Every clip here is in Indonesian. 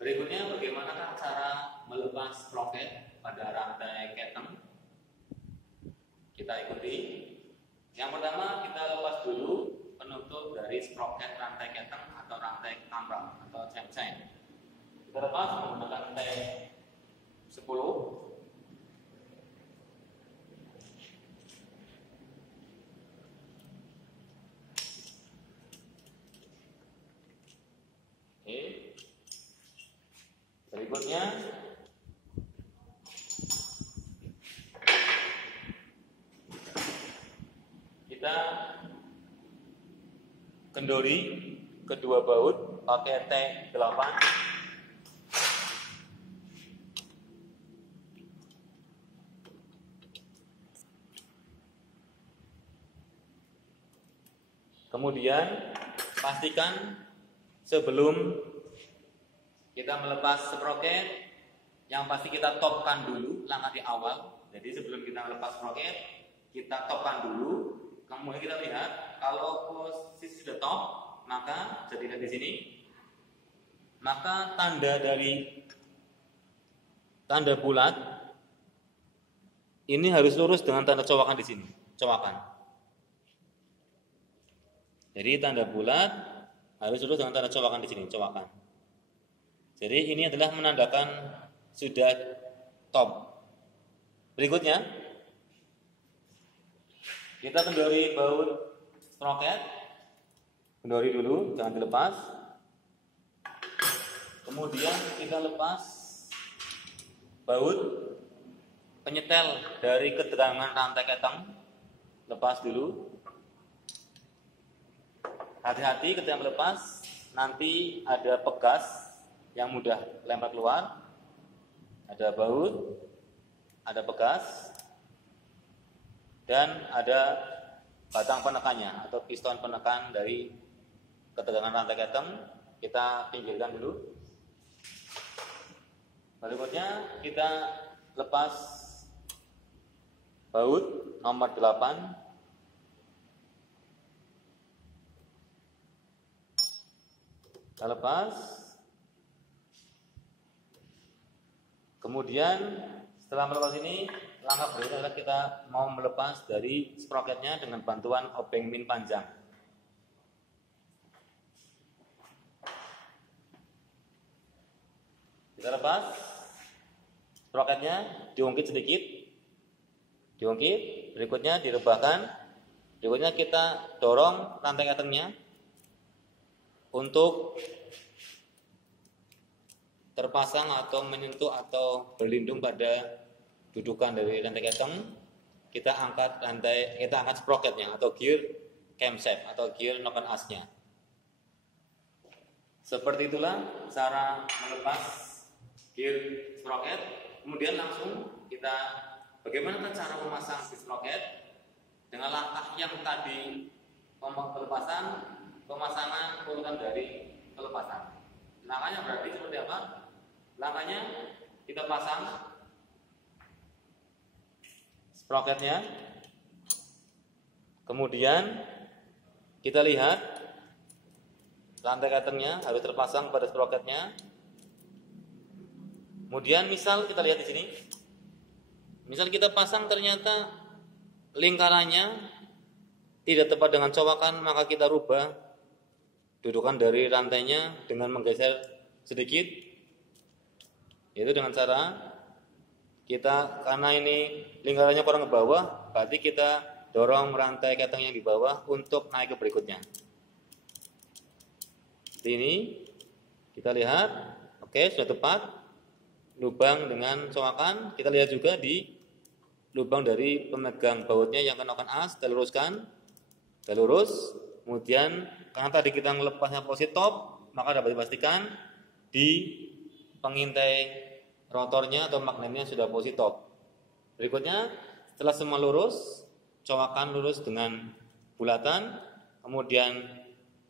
Berikutnya bagaimana cara melepas sprocket pada rantai keteng. Kita ikuti. Yang pertama kita lepas dulu penutup dari sprocket rantai keteng atau rantai kamera atau chain. Kita lepas menggunakan T10. Oke. Berikutnya kita kendori kedua baut pakai T8. Kemudian pastikan sebelum kita melepas sprocket, yang pasti kita topkan dulu langkah di awal. Jadi sebelum kita melepas sprocket, kita topkan dulu. Kemudian kita lihat kalau posisi sudah top, maka bisa dilihat di sini. Maka tanda bulat ini harus lurus dengan tanda cowakan di sini, cowakan. Jadi tanda bulat harus lurus dengan tanda cowakan di sini, cowakan. Jadi ini adalah menandakan sudah top. Berikutnya kita kendori baut sprocket. Kendori dulu, jangan dilepas. Kemudian kita lepas baut penyetel dari ketegangan rantai keteng. Lepas dulu. Hati-hati ketika melepas, nanti ada pegas yang mudah lempar keluar. Ada baut, ada pegas, dan ada batang penekannya atau piston penekan dari ketegangan rantai keteng. Kita pinggirkan dulu. Berikutnya kita lepas baut nomor 8. Kita lepas. Kemudian setelah melepas ini, langkah berikutnya adalah kita mau melepas dari sprocketnya dengan bantuan obeng min panjang. Kita lepas sprocketnya, diungkit sedikit, diungkit. Berikutnya direbahkan. Berikutnya kita dorong rantai ketengnya untuk terpasang atau menyentuh atau berlindung pada dudukan dari rantai keteng. Kita angkat sprocketnya atau gear camshaft atau gear knock asnya. Seperti itulah cara melepas gear sprocket. Kemudian langsung kita bagaimana cara memasang sprocket dengan langkah yang tadi pemasangan urutan dari pelepasan. Langkahnya berarti seperti apa? Langkahnya kita pasang sprocketnya, kemudian kita lihat rantai ketengnya harus terpasang pada sprocketnya. Kemudian misal kita lihat di sini, misal kita pasang ternyata lingkarannya tidak tepat dengan cowakan, maka kita rubah dudukan dari rantainya dengan menggeser sedikit, yaitu dengan cara kita, karena ini lingkarannya kurang ke bawah, berarti kita dorong rantai keteng yang di bawah untuk naik ke berikutnya. Seperti ini kita lihat, oke, sudah tepat lubang dengan cowakan. Kita lihat juga di lubang dari pemegang bautnya yang kenakan as, kita luruskan, kita lurus. Kemudian karena tadi kita melepasnya posisi top, maka dapat dipastikan di pengintai rotornya atau magnetnya sudah posisi top. Berikutnya setelah semua lurus, cowakan lurus dengan bulatan, kemudian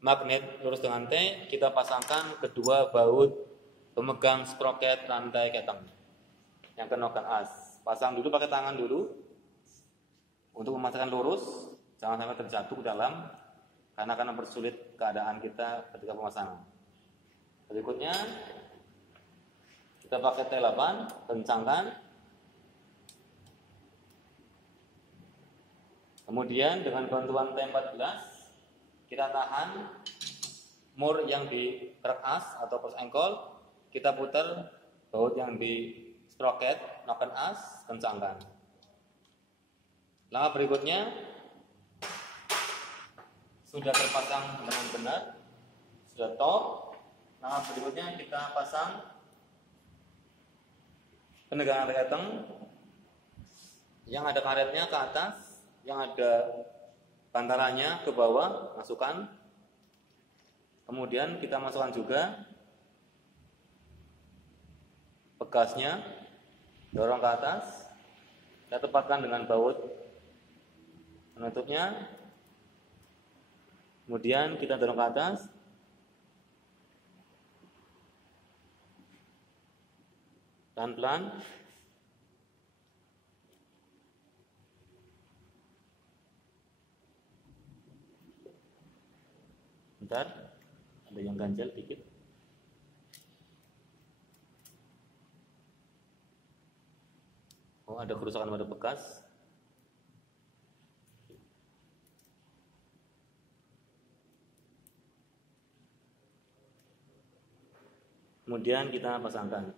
magnet lurus dengan T, kita pasangkan kedua baut pemegang sprocket rantai keteng yang kenakan as. Pasang dulu pakai tangan dulu untuk memastikan lurus, jangan sampai terjatuh ke dalam, karena akan mempersulit keadaan kita ketika pemasangan. Berikutnya Kita pakai T8, kencangkan. Kemudian dengan bantuan T14 kita tahan mur yang di krek as atau pos engkol, kita putar baut yang di sprocket, noken as, kencangkan. Langkah berikutnya sudah terpasang dengan benar, sudah top. Langkah berikutnya kita pasang penegangan reketeng yang ada karetnya ke atas, yang ada bantalannya ke bawah, masukkan. Kemudian kita masukkan juga pegasnya, dorong ke atas, kita tepatkan dengan baut penutupnya. Kemudian kita dorong ke atas, pelan-pelan. Bentar, ada yang ganjel dikit. Oh, ada kerusakan pada bekas. Kemudian kita pasangkan.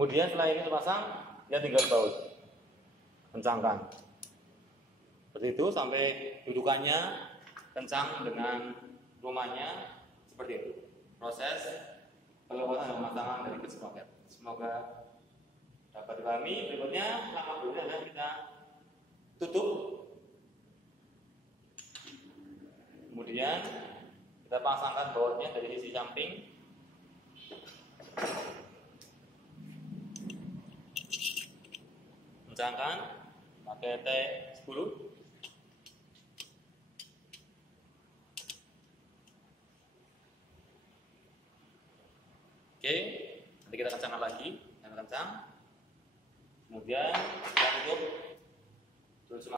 Kemudian setelah ini terpasang, ya tinggal baut, kencangkan. Seperti itu sampai dudukannya kencang dengan rumahnya, seperti itu. Proses pelepasan dan pemasangan dari sprocket. Semoga dapat dipahami. Berikutnya, langkah berikutnya adalah kita tutup. Kemudian kita pasangkan bautnya dari sisi samping. Kencangkan pakai T10. Oke, nanti kita kencangkan lagi, dan kencang. Kemudian kita tutup. Terus